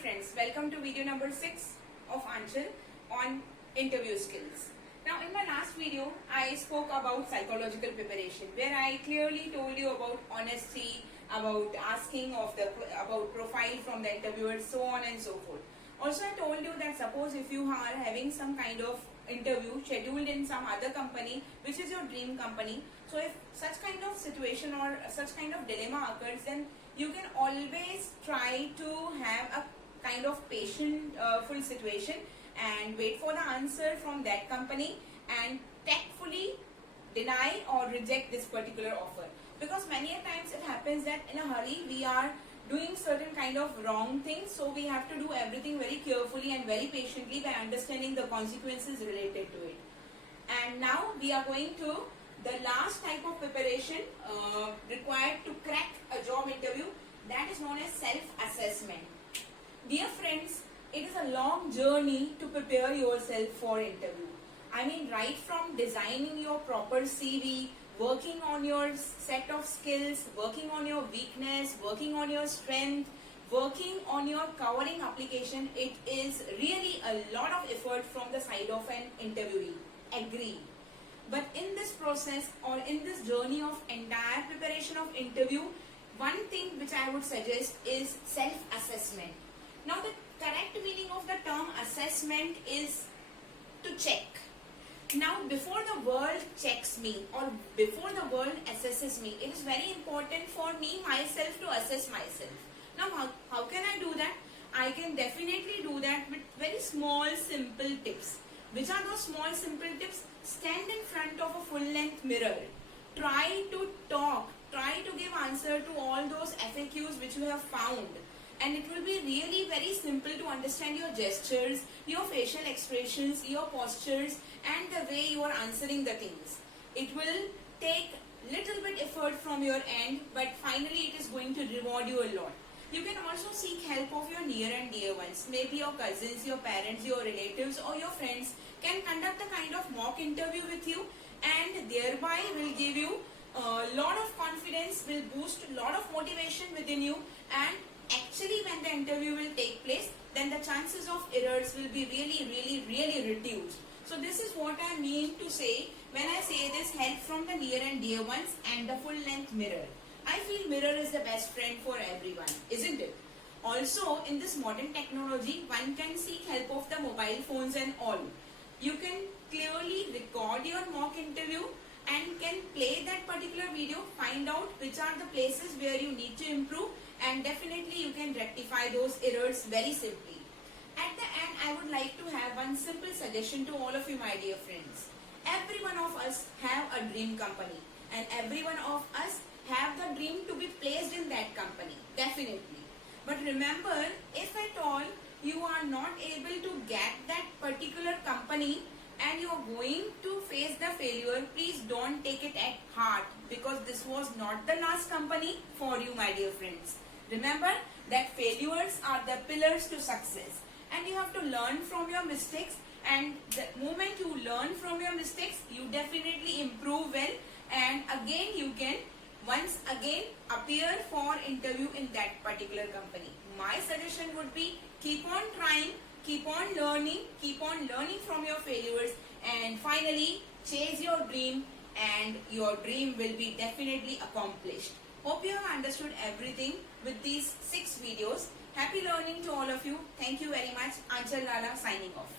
friends, welcome to video number 6 of Anchal on interview skills. Now in my last video, I spoke about psychological preparation where I clearly told you about honesty, about asking about profile from the interviewer, so on and so forth. Also I told you that suppose if you are having some kind of interview scheduled in some other company which is your dream company, so if such kind of situation or such kind of dilemma occurs, then you can always try to have a kind of patient full situation and wait for the answer from that company and tactfully deny or reject this particular offer, because many a times it happens that in a hurry we are doing certain kind of wrong things, so we have to do everything very carefully and very patiently by understanding the consequences related to it. And now we are going to the last type of preparation required to crack a job interview, that is known as self-assessment. Dear friends, it is a long journey to prepare yourself for interview. I mean, right from designing your proper CV, working on your set of skills, working on your weakness, working on your strength, working on your covering application, it is really a lot of effort from the side of an interviewee. Agree. But in this process or in this journey of entire preparation of interview, one thing which I would suggest is self-assessment. Now the correct meaning of the term assessment is to check. Now before the world checks me or before the world assesses me, it is very important for me myself to assess myself. Now how can I do that? I can definitely do that with very small simple tips. Which are those small simple tips? Stand in front of a full-length mirror. Try to talk. Try to give answer to all those FAQs which you have found. And it will be really very simple to understand your gestures, your facial expressions, your postures and the way you are answering the things. It will take little bit effort from your end, but finally it is going to reward you a lot. You can also seek help of your near and dear ones. Maybe your cousins, your parents, your relatives or your friends can conduct a kind of mock interview with you, and thereby will give you a lot of confidence, will boost a lot of motivation within you, and actually when the interview will take place, then the chances of errors will be really reduced. So this is what I mean to say when I say this: help from the near and dear ones and the full length mirror. I feel mirror is the best friend for everyone, isn't it? Also, in this modern technology, one can seek help of the mobile phones and all. You can clearly record your mock interview and can play that particular video, find out which are the places where you need to improve, and definitely you can rectify those errors very simply. At the end, I would like to have one simple suggestion to all of you, my dear friends. Every one of us have a dream company, and every one of us have the dream to be placed in that company, definitely. But remember, if at all you are not able to get that particular company and you are going to face the failure, please don't take it at heart, because this was not the last company for you, my dear friends. Remember that failures are the pillars to success, and you have to learn from your mistakes, and the moment you learn from your mistakes, you definitely improve well, and again you can once again appear for interview in that particular company. My suggestion would be, keep on trying, keep on learning from your failures, and finally chase your dream, and your dream will be definitely accomplished. Hope you have understood everything with these 6 videos. Happy learning to all of you. Thank you very much. Anchal Lala signing off.